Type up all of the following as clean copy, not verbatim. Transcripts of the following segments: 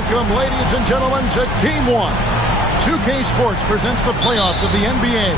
Welcome, ladies and gentlemen, to Game 1. 2K Sports presents the playoffs of the NBA.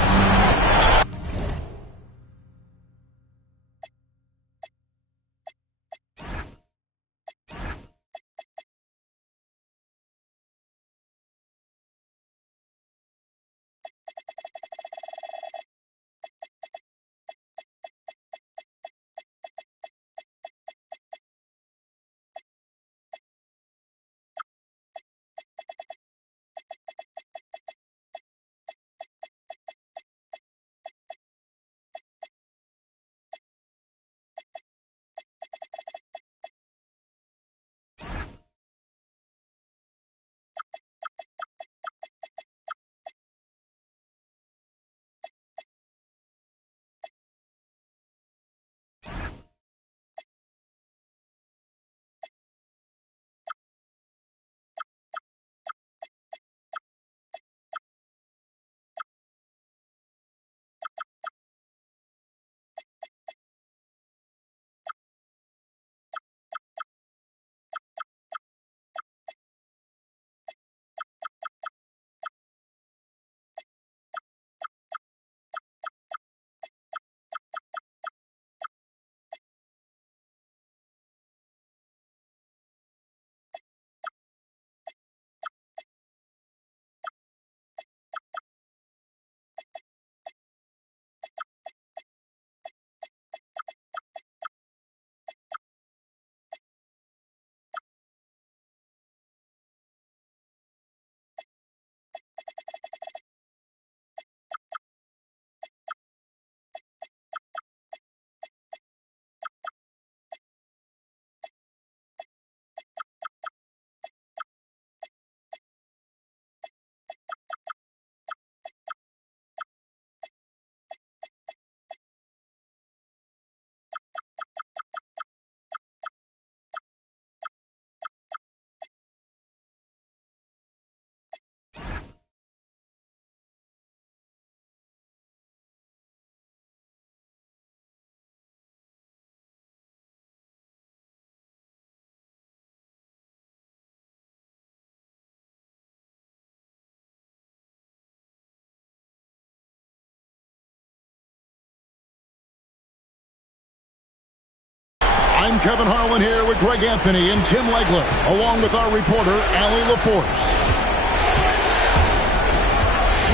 I'm Kevin Harlan here with Greg Anthony and Tim Legler, along with our reporter, Allie LaForce.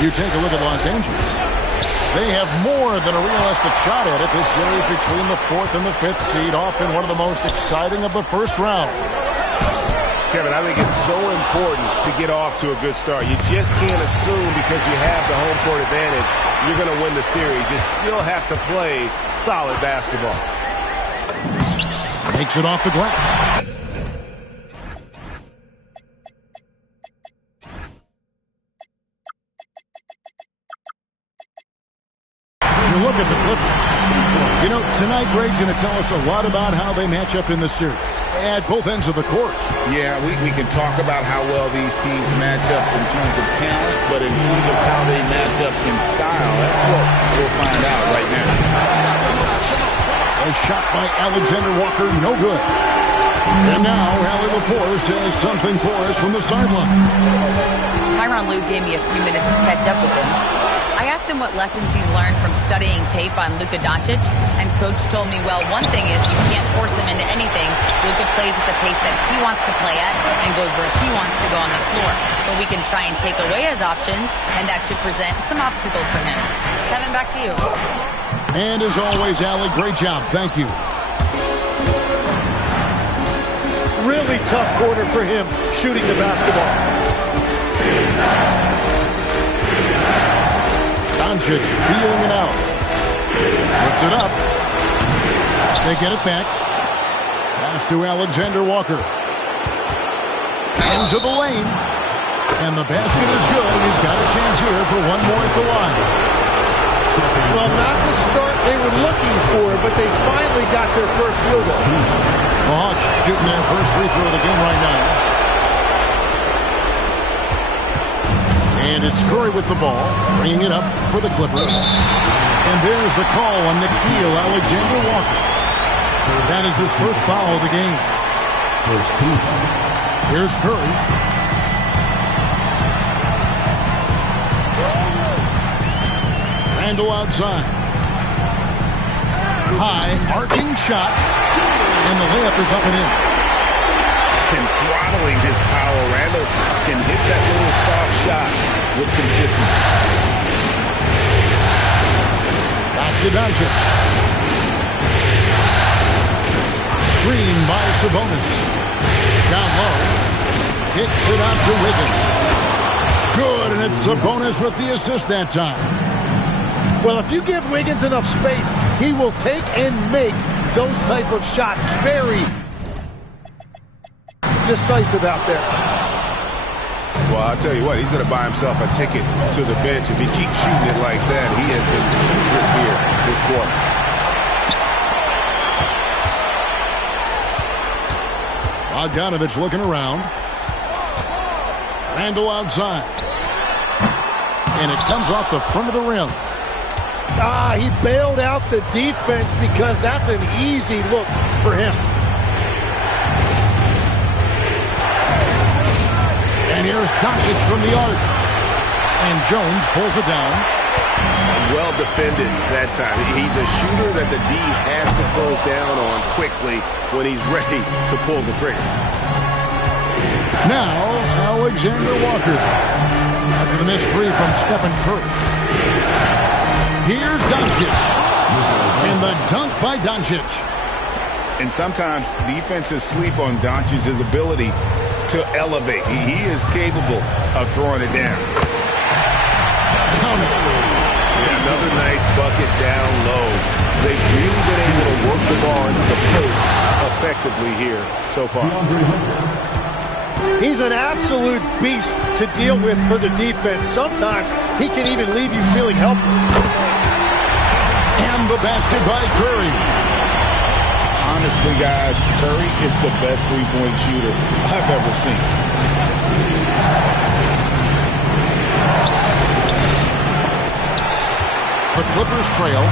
You take a look at Los Angeles. They have more than a realistic shot at it this series between the 4th and the 5th seed, often one of the most exciting of the first round. Kevin, I think it's so important to get off to a good start. You just can't assume because you have the home court advantage you're going to win the series. You still have to play solid basketball. Takes it off the glass. You look at the Clippers. You know, tonight Greg's going to tell us a lot about how they match up in the series at both ends of the court. Yeah, we can talk about how well these teams match up in terms of talent, but in terms of how they match up in style, that's what we'll find out right now. A shot by Alexander Walker, no good. And now, Allie LaForce has something for us from the sideline. Tyronn Lue gave me a few minutes to catch up with him. I asked him what lessons he's learned from studying tape on Luka Doncic, and Coach told me, well, one thing is you can't force him into anything. Luka plays at the pace that he wants to play at and goes where he wants to go on the floor. But we can try and take away his options, and that should present some obstacles for him. Kevin, back to you. And as always, Allie, great job. Thank you. Really tough quarter for him shooting the basketball. Doncic feeling it out. Puts it up. They get it back. Pass to Alexander Walker. Into the lane. And the basket is good. And he's got a chance here for one more at the line. Well, not the start they were looking for, but they finally got their first field goal. The Hawks shooting their first free throw of the game right now. And it's Curry with the ball, bringing it up for the Clippers. And there's the call on Nickeil Alexander Walker. That is his first foul of the game. First team. Here's Curry. Randle outside. High, arcing shot. And the layup is up and in. And throttling his power, Randle can hit that little soft shot with consistency. Back to Doncic. Screen by Sabonis. Down low. Kicks it out to Wiggins. Good, and it's Sabonis with the assist that time. Well, if you give Wiggins enough space, he will take and make those type of shots. Very decisive out there. Well, I'll tell you what, he's going to buy himself a ticket to the bench. If he keeps shooting it like that, he has been putrid here this quarter. Bogdanovich looking around. Randle outside. And it comes off the front of the rim. He bailed out the defense because that's an easy look for him. And here's Doncic from the arc. And Jones pulls it down. Well defended that time. He's a shooter that the D has to close down on quickly when he's ready to pull the trigger. Now, Alexander Walker. After the missed three from Stephen Curry. Here's Doncic. And the dunk by Doncic. And sometimes defenses sleep on Doncic's ability to elevate. He is capable of throwing it down. Count it. Yeah, another nice bucket down low. They've really been able to work the ball into the post effectively here so far. He's an absolute beast to deal with for the defense. Sometimes he can even leave you feeling helpless. And the basket by Curry. Honestly, guys, Curry is the best three-point shooter I've ever seen. The Clippers trail.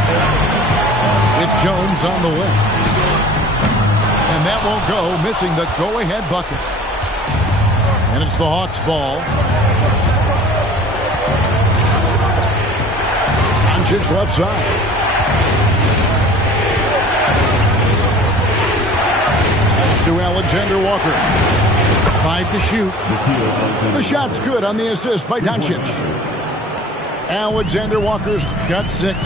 It's Jones on the way. And that won't go, missing the go-ahead bucket. And it's the Hawks' ball. Doncic left side. To Alexander Walker. 5 to shoot. The shot's good on the assist by Doncic. Alexander Walker's got 6.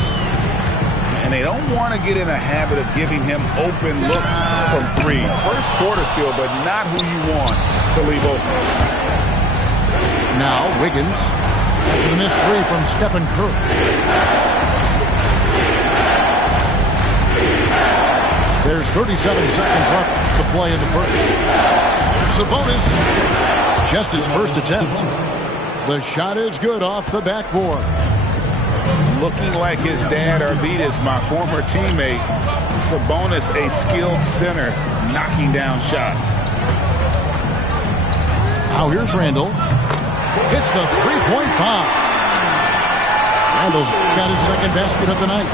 And they don't want to get in a habit of giving him open looks from 3. First quarter still, but not who you want to leave open. Now Wiggins. After the missed 3 from Stephen Curry. There's 37 seconds left to play in the first. Sabonis, just his first attempt. The shot is good off the backboard. Looking like his dad, Arvidas, my former teammate. Sabonis, a skilled center, knocking down shots. Now here's Randle. Hits the three-point bomb. Randle's got his second basket of the night.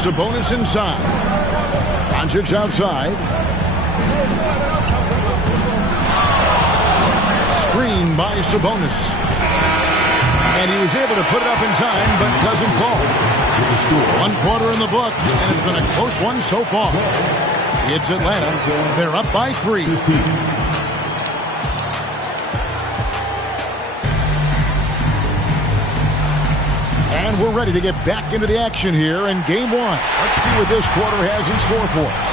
Sabonis inside. Doncic outside. Screen by Sabonis. And he was able to put it up in time, but doesn't fall. 1 quarter in the books, and it's been a close one so far. It's Atlanta. They're up by 3. And we're ready to get back into the action here in Game 1. Let's see what this quarter has in store for us.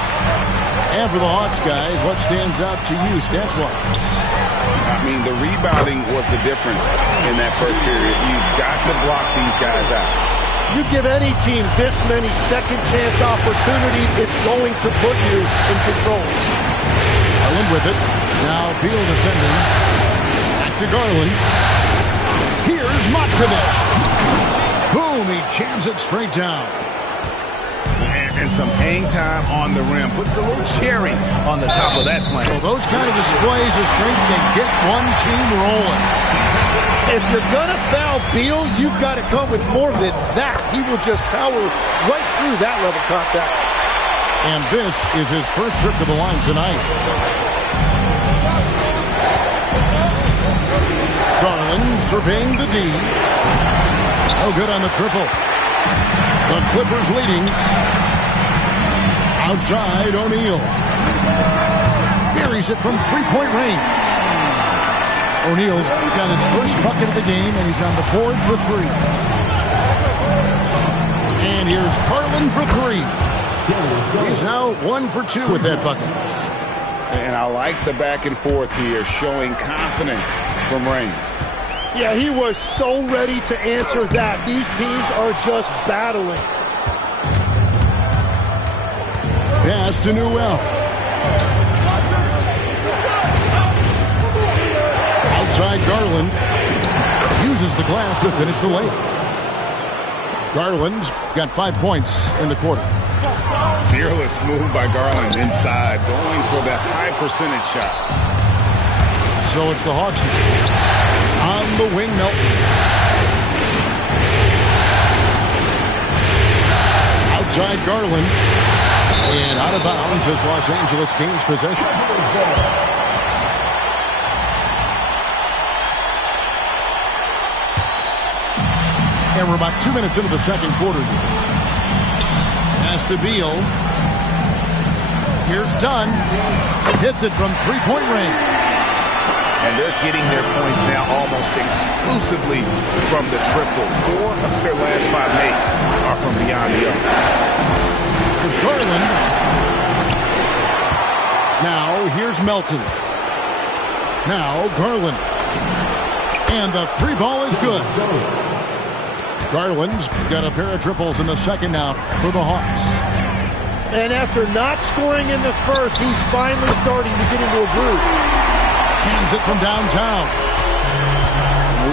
And for the Hawks, guys, what stands out to you stats-wise? I mean, the rebounding was the difference in that first period. You've got to block these guys out. You give any team this many second chance opportunities, it's going to put you in control. Garland with it. Now Beal defending. Back to Garland. Here's Matkovic. Boom, he jams it straight down. And some hang time on the rim. Puts a little cherry on the top of that slam. Well, those kind of displays of strength can get one team rolling. If you're going to foul Beal, you've got to come with more than that. He will just power right through that level contact. And this is his first trip to the line tonight. Garland surveying the D. No good on the triple. The Clippers leading. Outside, O'Neal. Buries it from three-point range. O'Neal's got his first bucket of the game, and he's on the board for three. And here's Garland for three. He's now 1 for 2 with that bucket. And I like the back and forth here, showing confidence from Reigns. Yeah, he was so ready to answer that. These teams are just battling. Pass to Newell. Outside Garland. Uses the glass to finish the layup. Garland's got 5 points in the quarter. Fearless move by Garland inside, going for the high percentage shot. So it's the Hawks on the wing, Melton. Outside Garland. And out of bounds as Los Angeles gains possession. And we're about 2 minutes into the second quarter here. Pass to Beal. Here's Dunn. Hits it from three-point range. And they're getting their points now almost exclusively from the triple. 4 of their last 5 makes are from beyond the arc. Here's Garland. Now here's Melton. Now Garland. And the three ball is good. Garland's got a pair of triples in the second now for the Hawks. And after not scoring in the first, he's finally starting to get into a groove. Hands it from downtown.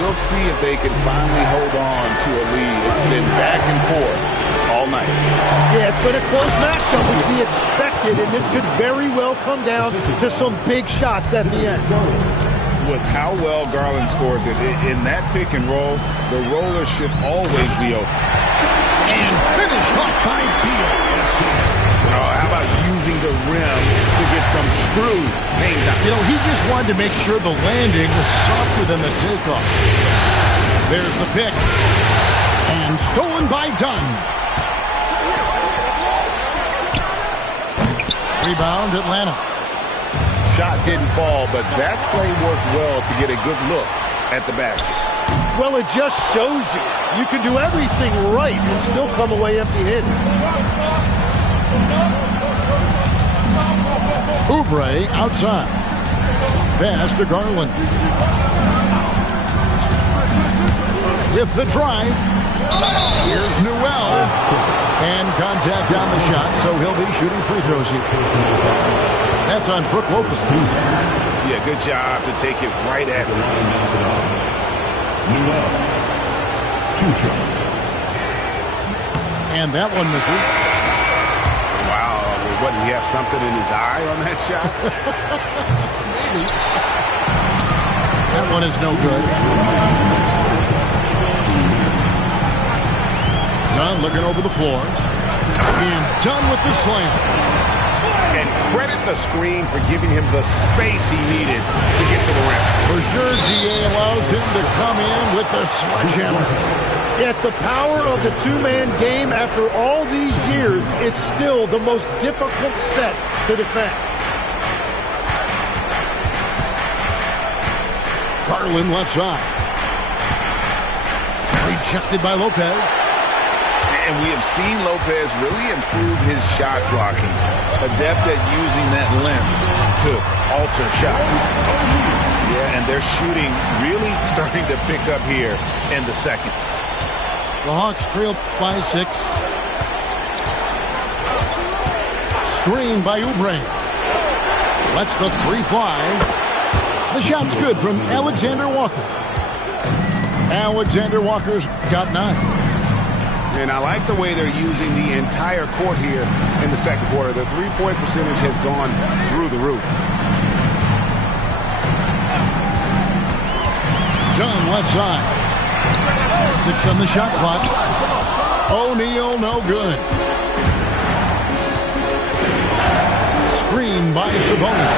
We'll see if they can finally hold on to a lead. It's been back and forth all night. Yeah, it's been a close matchup, which we expected, and this could very well come down to some big shots at the end. With how well Garland scores it, in that pick and roll, the roller should always be open. And finished off by Beal. How about using the rim to get some true hang time? You know, he just wanted to make sure the landing was softer than the takeoff. There's the pick. And stolen by Dunn. Rebound, Atlanta. Shot didn't fall, but that play worked well to get a good look at the basket. Well, it just shows you. You can do everything right and still come away empty-handed. Oubre outside. Pass to Garland. With the drive. Here's Newell. And contact on the shot, so he'll be shooting free throws here. That's on Brook Lopez. Yeah, good job to take it right at the And that one misses. Wow, what, did he have something in his eye on that shot? Maybe. That one is no good. Dunn looking over the floor. And Dunn with the slam. And credit the screen for giving him the space he needed to get to the rim. For sure, GA allows him to come in with the sledgehammer. Yeah, it's the power of the two-man game. After all these years, it's still the most difficult set to defend. Garland left side. Rejected by Lopez. And we have seen Lopez really improve his shot blocking. Adept at using that limb to alter shots. Yeah, and they're shooting really starting to pick up here in the second. The Hawks trail by 6. Screen by Oubre. Lets the three fly. The shot's good from Alexander Walker. Alexander Walker's got 9. And I like the way they're using the entire court here in the second quarter. The three-point percentage has gone through the roof. Dunn left side. 6 on the shot clock. O'Neal no good. screen by Sabonis.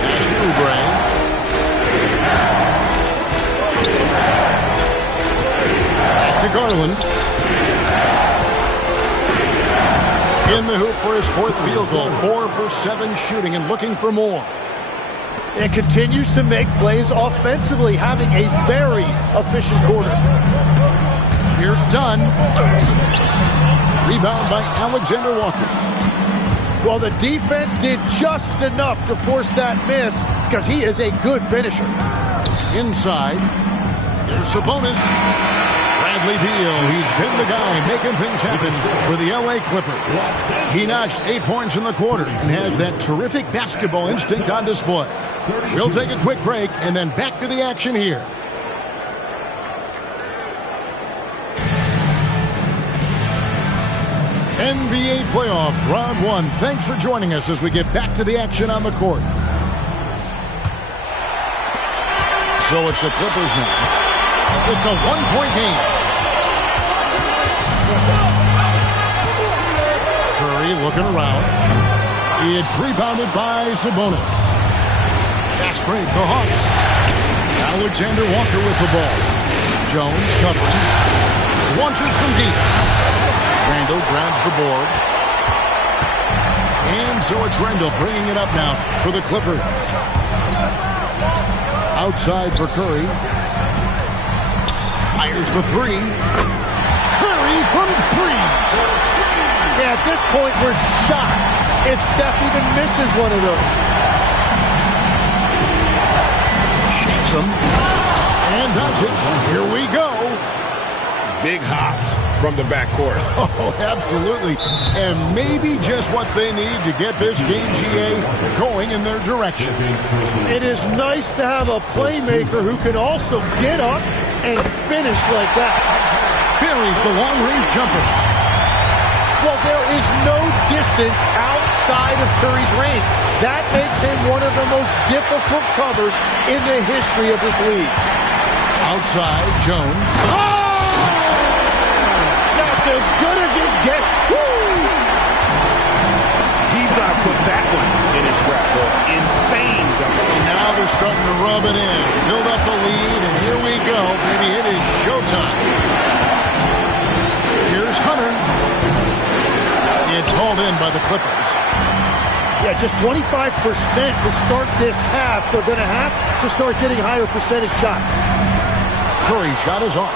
Pass to Oubre. Back to Garland. In the hoop for his fourth field goal. 4 for 7 shooting and looking for more. And continues to make plays offensively, having a very efficient quarter. Here's Dunn. Rebound by Alexander Walker. Well, the defense did just enough to force that miss because he is a good finisher. Inside. Here's Sabonis. Bradley Beal, he's been the guy making things happen for the LA Clippers. He notched 8 points in the quarter and has that terrific basketball instinct on display. We'll take a quick break and then back to the action here. NBA playoff round 1. Thanks for joining us as we get back to the action on the court. So it's the Clippers now. It's a 1-point game. Curry looking around. It's rebounded by Sabonis. Fast break, the Hawks. Alexander Walker with the ball. Jones covering. Launches from deep. Randall grabs the board. And so it's Randall bringing it up now for the Clippers. Outside for Curry. Fires the 3. Curry from 3. Yeah, at this point, we're shocked if Steph even misses one of those. Shakes him. And Doncic. Here we go. Big hops from the backcourt. Oh, absolutely. And maybe just what they need to get this game, GA, going in their direction. It is nice to have a playmaker who can also get up and finish like that. Buries the long-range jumper. Well, there is no distance outside of Curry's range. That makes him one of the most difficult covers in the history of this league. Outside, Jones. That's as good as it gets. He's got to put that one in his scrapbook. Insane dunk. And now they're starting to rub it in. Build up the lead, and here we go. Baby, it is showtime. Here's Hunter. It's hauled in by the Clippers. Yeah, just 25% to start this half. They're going to have to start getting higher percentage shots. Curry's shot is off.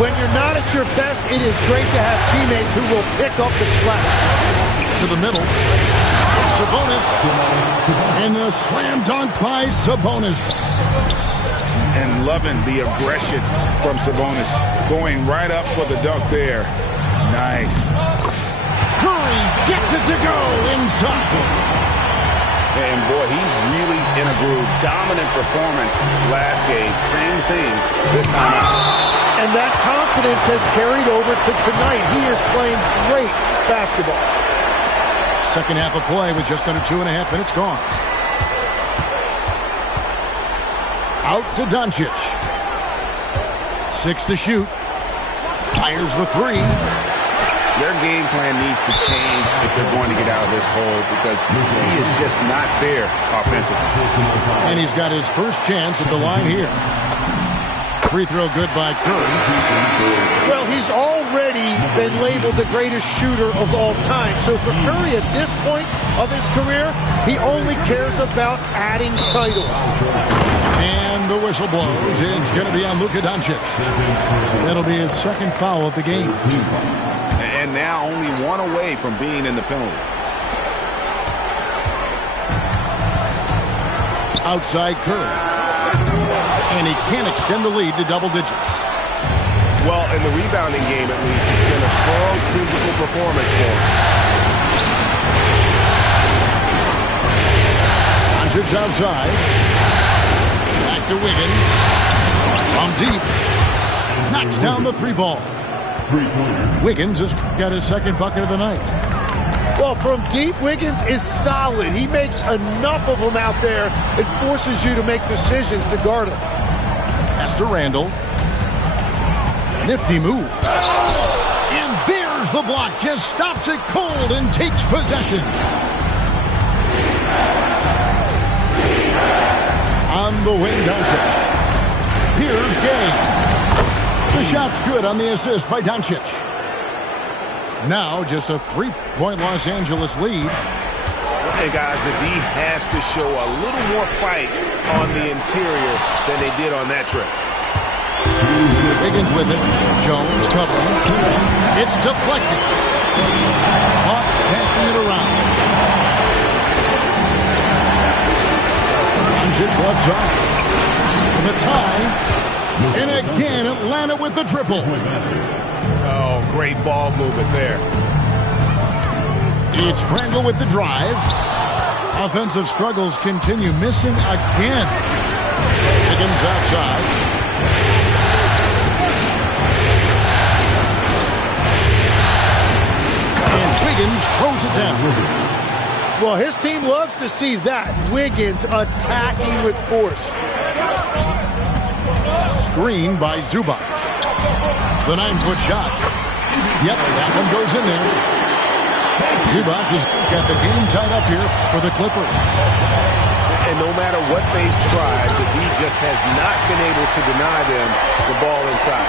When you're not at your best, it is great to have teammates who will pick up the slack. To the middle. Sabonis. And the slam dunk by Sabonis. And loving the aggression from Sabonis. Going right up for the dunk there. Nice. Curry gets it to go inside. And boy, he's really in a groove. Dominant performance last game. Same thing this time out. And that confidence has carried over to tonight. He is playing great basketball. Second half of play with just under 2.5 minutes gone. Out to Doncic. 6 to shoot. Fires the 3. Their game plan needs to change if they're going to get out of this hole because he is just not there offensively. And he's got his first chance at the line here. Free throw good by Curry. Well, he's already been labeled the greatest shooter of all time. So for Curry at this point of his career, he only cares about adding titles. And the whistle blows. It's going to be on Luka Doncic. That'll be his second foul of the game. And now only one away from being in the penalty. Outside Curry. And he can't extend the lead to double digits. Well, in the rebounding game, at least, it's been a strong physical performance for him. Doncic outside. Back to Wiggins. From deep. Knocks down the 3 ball. Wiggins has got his second bucket of the night. Well, from deep, Wiggins is solid. He makes enough of them out there. It forces you to make decisions to guard him. Pass to Randall. Nifty move. And there's the block, just stops it cold and takes possession. On the wing, Doncic. Here's Gay. The shot's good on the assist by Doncic. Now just a 3-point Los Angeles lead. Hey, guys, the D has to show a little more fight on the interior than they did on that trip. Higgins with it. Jones covering. It's deflected. Hawks passing it around. Doncic left side. The tie. And again, Atlanta with the triple. Oh, great ball movement there. It's Randle with the drive. Offensive struggles continue. Missing again. Higgins outside. And Wiggins throws it down. Well, his team loves to see that. Wiggins attacking with force. Screen by Zubac. The 9-foot shot. Yep, that one goes in there. Zubac has got the game tied up here for the Clippers. And no matter what they've tried, the D just has not been able to deny them the ball inside.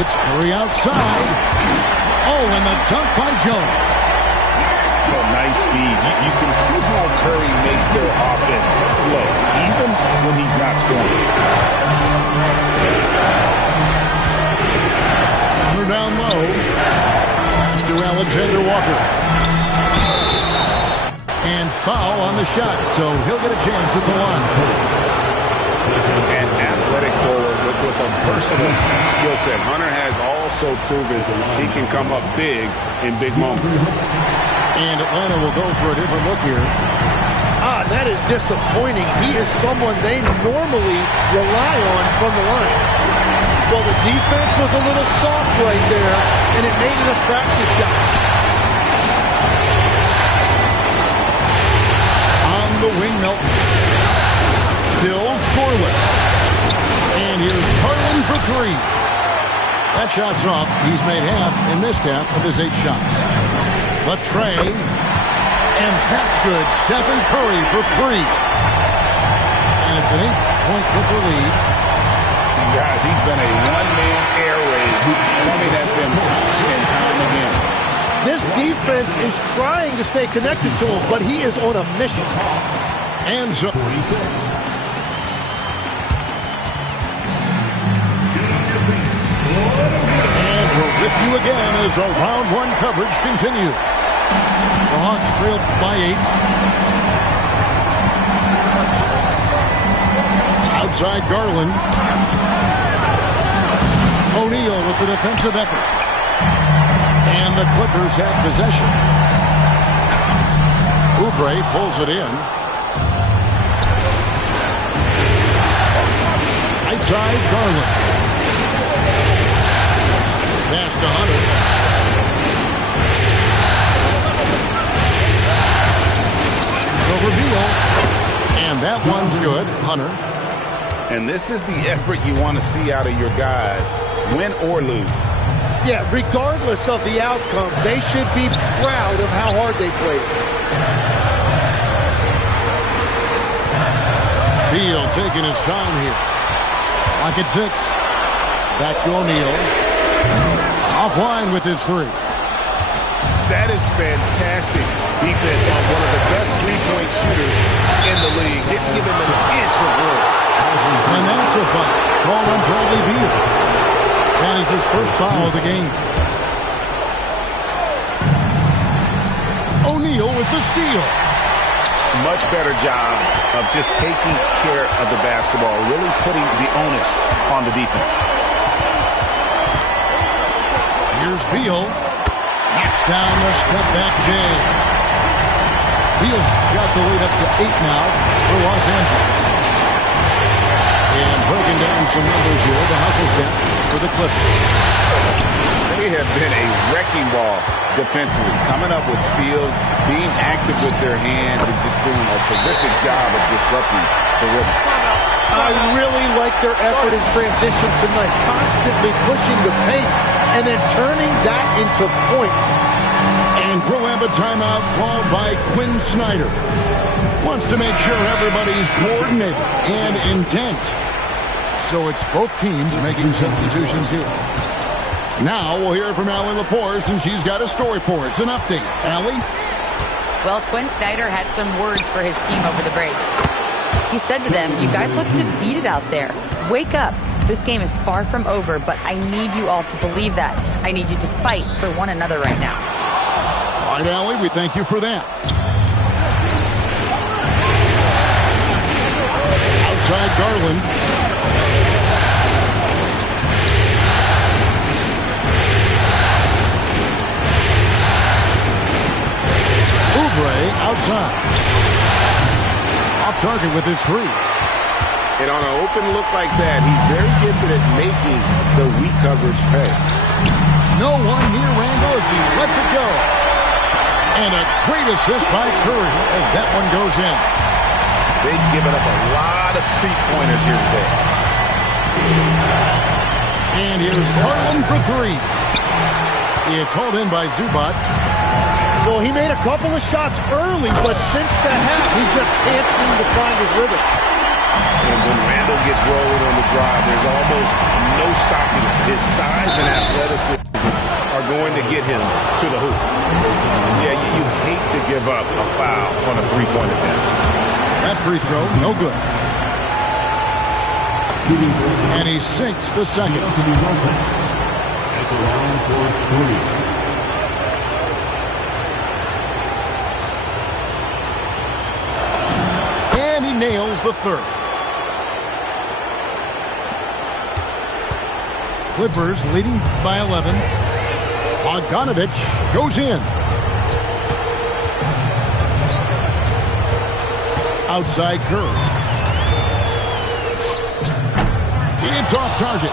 It's Curry outside. Oh, and the dunk by Jones. Oh, nice speed. You can see how Curry makes their offense flow, even when he's not scoring. They're down low. To Alexander Walker. And foul on the shot, so he'll get a chance at the line. An athletic forward with a versatile skill set. Hunter has also proven he can come up big in big moments. And Atlanta will go for a different look here. That is disappointing. He is someone they normally rely on from the line. Well, the defense was a little soft right there, and it made it a practice shot. On the wing, Melton. Still scoreless. And here's Garland for three. That shot's off. He's made half and missed half of his 8 shots. The tray. And that's good. Stephen Curry for 3. And it's an 8-point Clipper lead. Guys, he's been a one-man air raid coming at them time and time again. This defense is trying to stay connected to him, but he is on a mission. And so... And we're with you again as our round 1 coverage continues. The Hawks trailed by 8. Outside Garland. O'Neal with the defensive effort. And the Clippers have possession. Oubre pulls it in. Outside Garland. Pass to Hunter. Shoots over Beal. And that one's good. Hunter. And this is the effort you want to see out of your guys, win or lose. Yeah, regardless of the outcome, they should be proud of how hard they played. Beal taking his time here. Lock at 6. Back to O'Neal. Offline with his 3. That is fantastic defense on one of the best three-point shooters in the league. Didn't give him an inch of room. And that's a foul. Call on Bradley Beal. That is his first foul of the game. O'Neal with the steal. Much better job of just taking care of the basketball, really putting the onus on the defense. Here's Beal. Knocks down the step-back Jay. Beal's got the lead up to 8 now for Los Angeles. And breaking down some numbers here, the hustle sets for the Clippers. They have been a wrecking ball defensively, coming up with steals, being active with their hands, and just doing a terrific job of disrupting the rhythm. I really like their effort in transition tonight, constantly pushing the pace and then turning that into points. And we'll have a timeout called by Quinn Snyder. Wants to make sure everybody's coordinated and intent. So it's both teams making substitutions here. Now we'll hear from Allie LaForce, and she's got a story for us, an update. Allie? Well, Quinn Snyder had some words for his team over the break. He said to them, "You guys look defeated out there. Wake up. This game is far from over, but I need you all to believe that. I need you to fight for one another right now." All right, Allie, we thank you for that. Outside Garland. Oubre outside. Off target with his three. And on an open look like that, he's very gifted at making the weak coverage pay. No one near Randall as he lets it go. And a great assist by Curry as that one goes in. They've given up a lot of three-pointers here today. And here's Garland for three. It's hauled in by Zubac. Well, he made a couple of shots early, but since the half, he just can't seem to find his rhythm. And when Randall gets rolling on the drive, there's almost no stopping him. His size and athleticism are going to get him to the hoop. Yeah, you hate to give up a foul on a three-point attempt. That free throw, no good. And he sinks the second. At the line for three. And he nails the third. Clippers leading by 11. Bogdanovic goes in. Outside Curry. It's off target.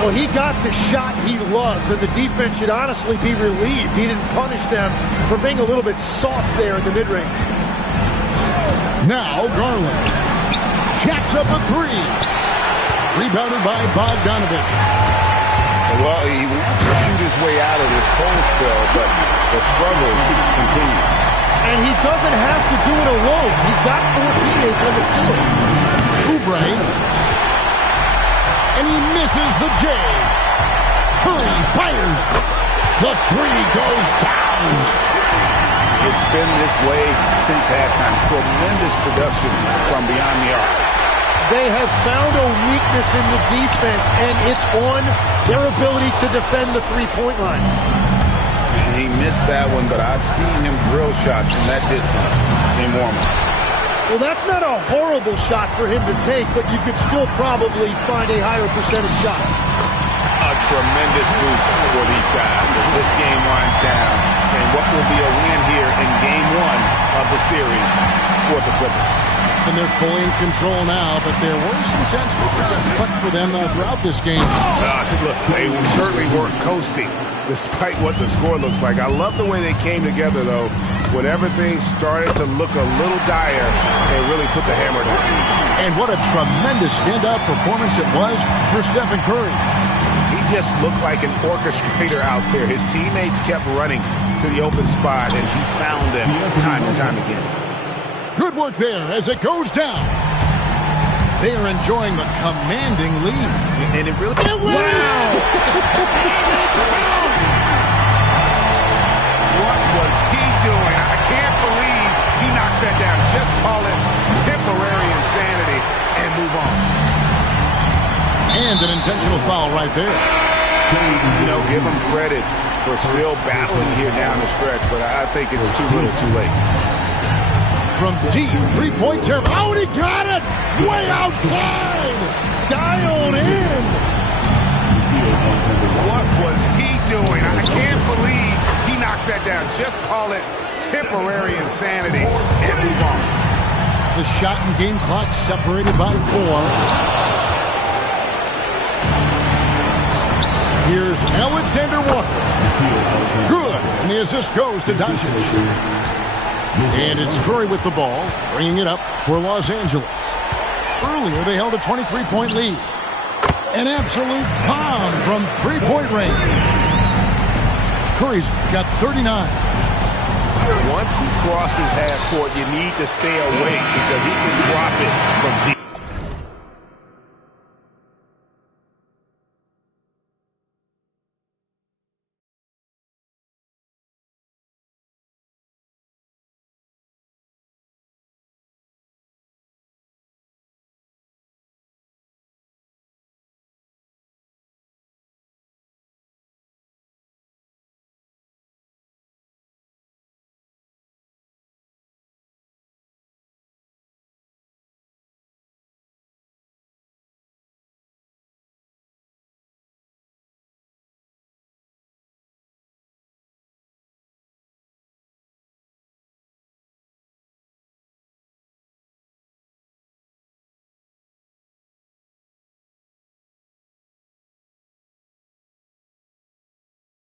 Well, he got the shot he loves, and the defense should honestly be relieved. He didn't punish them for being a little bit soft there in the mid-range. Now Garland. Jacks up a three. Rebounded by Bogdanovic. Well, he wants to shoot his way out of this cold spell, but the struggles continue. And he doesn't have to do it alone. He's got 4 teammates on the floor. Oubre. And he misses the J. Curry fires. The three goes down. It's been this way since halftime. Tremendous production from beyond the arc. They have found a weakness in the defense, and it's on their ability to defend the three-point line. He missed that one, but I've seen him drill shots from that distance in warm-up. Well, that's not a horrible shot for him to take, but you could still probably find a higher percentage shot. A tremendous boost for these guys as this game winds down, and what will be a win here in Game 1 of the series for the Clippers. And they're fully in control now, but there were some chances for them throughout this game. Listen, they certainly weren't coasting, despite what the score looks like. I love the way they came together, though, when everything started to look a little dire and really put the hammer down. And what a tremendous standout performance it was for Stephen Curry. He just looked like an orchestrator out there. His teammates kept running to the open spot, and he found them time and time again. Good work there as it goes down. They are enjoying the commanding lead. And it really... Wow! What was he doing? I can't believe he knocks that down. Just call it temporary insanity and move on. And an intentional foul right there. You know, give him credit for still battling here down the stretch, but I think it's too little too late. From deep, three-point territory. Oh, he got it! Way outside! Dialed in! What was he doing? I can't believe he knocks that down. Just call it temporary insanity and move on. The shot and game clock separated by 4. Here's Alexander Walker. Good. And the assist goes to Doncic. And it's Curry with the ball, bringing it up for Los Angeles. Earlier, they held a 23-point lead. An absolute bomb from three-point range. Curry's got 39. Once he crosses half court, you need to stay awake because he can drop it from deep.